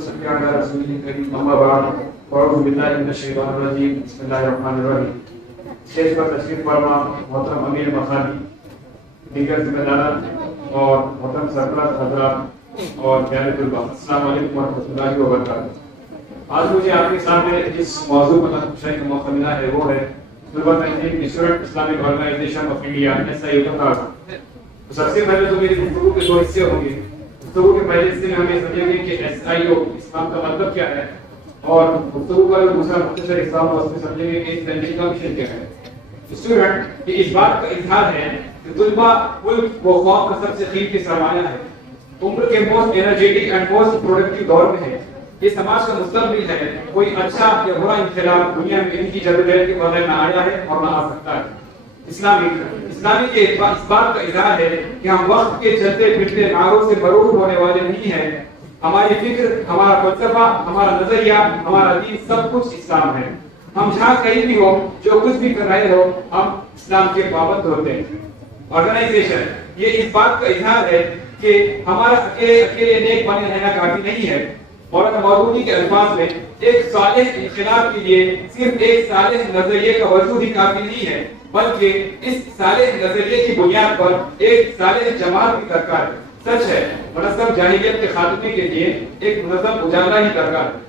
صلی علی رسول کریم اما بعد اعوذ باللہ من الشیطان الرجیم بسم اللہ الرحمن الرحیم. اسٹیج پر تشریف فرما محترم امیر مخادی، دیگر ذمہ داران اور محترم سربراہ حضرات اور پیارے طلباء، السلام علیکم ورحمۃ اللہ وبرکاتہ. آج مجھے آپ کے سامنے جس موضوع پر پوچھنے کا موقع ملا ہے وہ ہے طلباء تنظیم Student Islamic Organisation of India SIO کا کارڈ. سب سے پہلے تو میری گفتگو کے دو حصے ہوں گے. گفتگو کے پہلے حصے میں ہم یہ سمجھیں گے کہ SIO اسلام کا مطلب کیا ہے، اور گفتگو کا جو دوسرا مختصر حصہ ہوگا اس میں سمجھیں گے کہ اس تنظیم کا مشن کیا ہے. اسٹوڈنٹ یہ اس بات کا اظہار ہے کہ طلباء ملک و قوم کا سب سے قیمتی سرمایہ ہے. عمر کے most energetic and most productive دور میں ہے. یہ سماج کا مستقبل ہے. کوئی اچھا یا برا انقلاب دنیا میں ان کی جدوجہد کے بغیر نہ آیا ہے اور نہ آ سکتا ہے. اسلامی کے اس بات کا اظہار ہے کہ ہم وقت کے چلتے پھرتے نعروں سے مروب ہونے والے نہیں ہیں. ہماری فکر، ہمارا فلسفہ، ہمارا نظریہ، ہمارا دین سب کچھ اسلام ہے. ہم جہاں کہیں بھی ہو، جو کچھ بھی کر رہے ہو، ہم اسلام کے پابند ہوتے ہیں. آرگنائزیشن یہ اس بات کا اظہار ہے کہ ہمارا اکیلے نیک بنے رہنا کافی نہیں ہے. مولانا مودودی کے الفاظ میں ایک صالح انقلاب کے لیے صرف ایک صالح نظریے کا وجود ہی کافی نہیں ہے، بلکہ اس صالح نظریے کی بنیاد پر ایک صالح جماعت بھی درکار ہے. سچ ہے منظم جاہلیت کے خاتمے کے لیے ایک منظم اجالا ہی درکار ہے.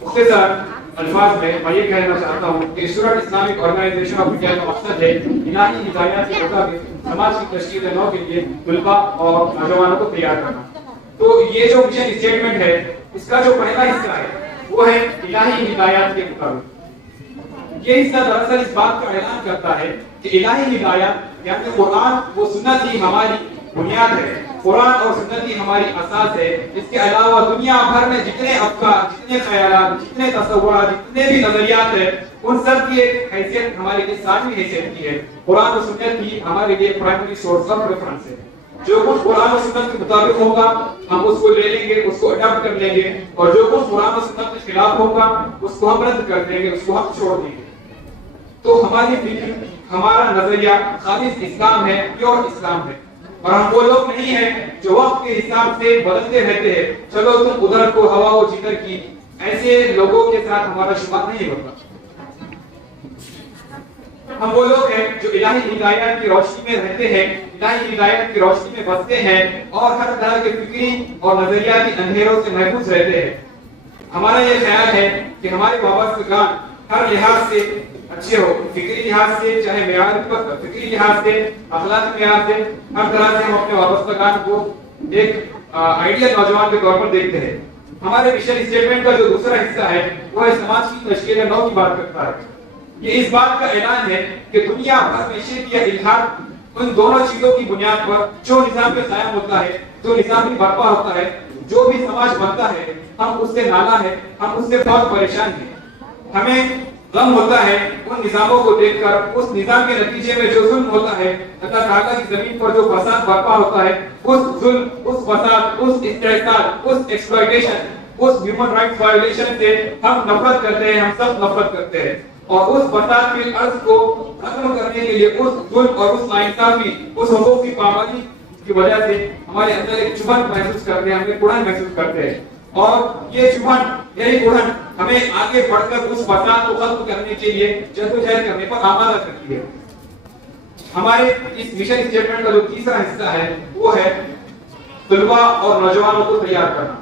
مختصر الفاظ میں یہ کہنا چاہتا ہوں کہ Student Islamic Organisation of India کا مقصد ہے الہی ہدایات کے مطابق سماج کی تشکیل نو کے لیے طلباء اور نوجوانوں کو تیار کرنا. تو یہ جو مشن اسٹیٹمنٹ ہے اس کا جو پہلا حصہ ہے وہ ہے الہی ہدایات کے مطابق. یہ حصہ دراصل اس بات کا اعلان کرتا ہے کہ الہی ہدایات یعنی قرآن و سنت ہی ہماری بنیاد ہے. قرآن اور سنت ہی ہماری اساس ہے. اس کے علاوہ دنیا بھر میں جتنے افکار، جتنے خیالات، جتنے تصورات، جتنے بھی نظریات ہیں، ان سب کی ایک حیثیت ہمارے لیے ساتویں حیثیت کی ہے. قرآن و سنت ہی ہمارے لیے پرائمری سورس آف ریفرنس ہے. جو کچھ قرآن و سنت کے مطابق ہوگا ہم اس کو لے لیں گے، اس کو اڈاپٹ کر لیں گے، اور جو کچھ قرآن و سنت کے خلاف ہوگا اس کو ہم رد کر دیں گے، اس کو ہم چھوڑ دیں گے. تو ہماری فکر، ہمارا نظریہ خالص اسلام ہے، پیور اسلام ہے. اور ہم وہ لوگ نہیں ہیں جو وقت کے حساب سے بدلتے رہتے ہیں. چلو تم ادھر کو ہوا و جدھر کی، ایسے لوگوں کے ساتھ ہمارا شمار نہیں ہوتا. ہم وہ لوگ ہیں جو الہی ہدایات کی روشنی میں رہتے ہیں، الہی ہدایات کی روشنی میں بستے ہیں اور ہر طرح کے فکری اور نظریاتی اندھیروں سے محفوظ رہتے ہیں. ہمارا یہ خیال ہے کہ ہمارے وابستگان ہر لحاظ سے اچھے ہو، فکری لحاظ سے، چاہے معیار پر فکری لحاظ سے، اخلاقی معیار سے، ہر طرح سے ہم اپنے وابستگان کو ایک آئیڈیل نوجوان کے طور پر دیکھتے ہیں. ہمارے مشن اسٹیٹمنٹ کا جو دوسرا حصہ ہے وہ ہے سماج کی تشکیل نو کی بات کرتا ہے. یہ اس بات کا اعلان ہے کہ دنیا بھر میں شرک یا الحاد ان دونوں چیزوں کی بنیاد پر جو نظام پہ قائم ہوتا ہے، جو نظام بھی برپا ہوتا ہے، جو بھی سماج بنتا ہے، ہم اس سے نالا ہے، ہم اس سے بہت پریشان ہیں. ہمیں غم ہوتا ہے ان نظاموں کو دیکھ کر. اس نظام کے نتیجے میں جو ظلم ہوتا ہے، اللہ تعالیٰ کی زمین پر جو فساد برپا ہوتا ہے، اس ظلم، اس فساد، اس استحصال، اس ایکسپلائٹیشن، اس ہیومن رائٹس وائلیشن سے ہم نفرت کرتے ہیں. ہم سب نفرت کرتے ہیں. اور اس فساد فی الارض کو ختم کرنے کے لیے، اس ظلم اور اس ناانصافی، اس حقوق کی پابندی کی وجہ سے ہمارے اندر ایک چبھن محسوس کرتے ہیں، ہم ایک اڑن محسوس کرتے ہیں. اور یہ چبھن، یہی اڑن ہمیں آگے بڑھ کر اس فساد کو ختم کرنے کے لیے جدوجہد کرنے پر آمادہ کرتی ہے. ہمارے اس مشن اسٹیٹمنٹ کا جو تیسرا حصہ ہے وہ ہے طلباء اور نوجوانوں کو تیار کرنا.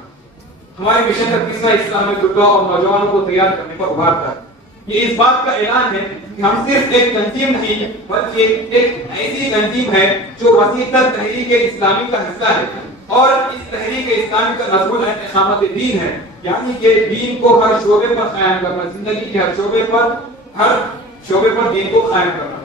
ہمارے مشن کا تیسرا حصہ ہمیں طلباء اور نوجوانوں کو تیار کرنے پر ابھارتا ہے. یہ اس بات کا اعلان ہے کہ ہم صرف ایک تنظیم نہیں بلکہ ایک ایسی تنظیم ہے جو وسیع تر تحریک اسلامی کا حصہ ہے. اور اس تحریک اسلامی کا نظم اقامت دین ہے، یعنی کہ دین کو ہر شعبے پر قائم کرنا، زندگی کے ہر شعبے پر دین کو قائم کرنا.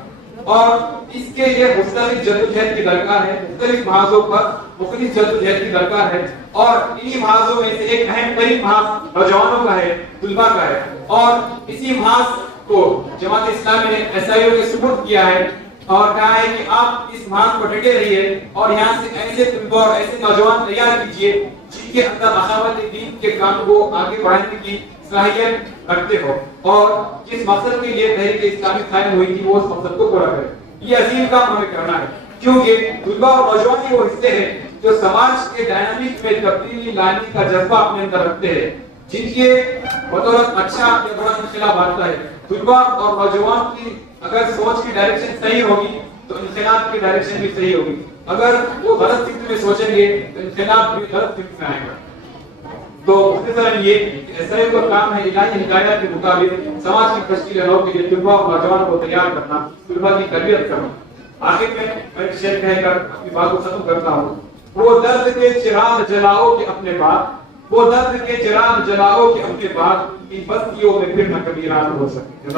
اور اس کے لیے مختلف جدوجہد کی درکار ہے، مختلف محاذوں پر مختلف جدوجہد کی درکار ہے. اور انہی محاذوں میں سے ایک اہم ترین محاذ نوجوانوں کا ہے، طلباء کا ہے. اور اسی محاذ کو جماعت اسلامی نے SIO کے سپرد کیا ہے اور کہا ہے کہ آپ اس محاذ پر ڈٹے رہیے اور یہاں سے ایسے طلباء اور ایسے نوجوان تیار کیجیے جن کے اندر اخاوت دین کے کام کو آگے بڑھانے کی صلاحیت رکھتے ہو اور جس مقصد کے لیے تحریک اسلامی قائم ہوئی تھی وہ اس مقصد کو پورا کرے. یہ عظیم کام ہمیں کرنا ہے کیونکہ طلباء اور نوجوان وہ حصے ہیں جو سماج کے ڈائنامک میں تبدیلی لانے کا جذبہ اپنے اندر رکھتے ہیں، جن کے بدولت اچھا یا بڑا انقلاب آتا ہے. طلباء اور نوجوان کی اگر سوچ کی ڈائریکشن صحیح ہوگی تو انقلاب کی ڈائریکشن بھی صحیح ہوگی. اگر وہ غلط فکر میں سوچیں گے تو انقلاب بھی غلط فکر میں آئے گا. تو مختصراً یہ ایس آئی کا کام ہے الہی ہدایت کے مطابق سماج کی تشکیل نو کے لیے طلباء اور نوجوان کو تیار کرنا، طلباء کی تربیت کرنا. آخر میں ایک شعر کہہ کر اپنی بات کو ختم کرتا ہوں. وہ درد کے چراغ جلاؤ کہ اپنے بعد، وہ درد کے چراغ جلاؤ کہ اپنے بعد ان بستیوں میں پھر نہ کبھی رات ہو سکے.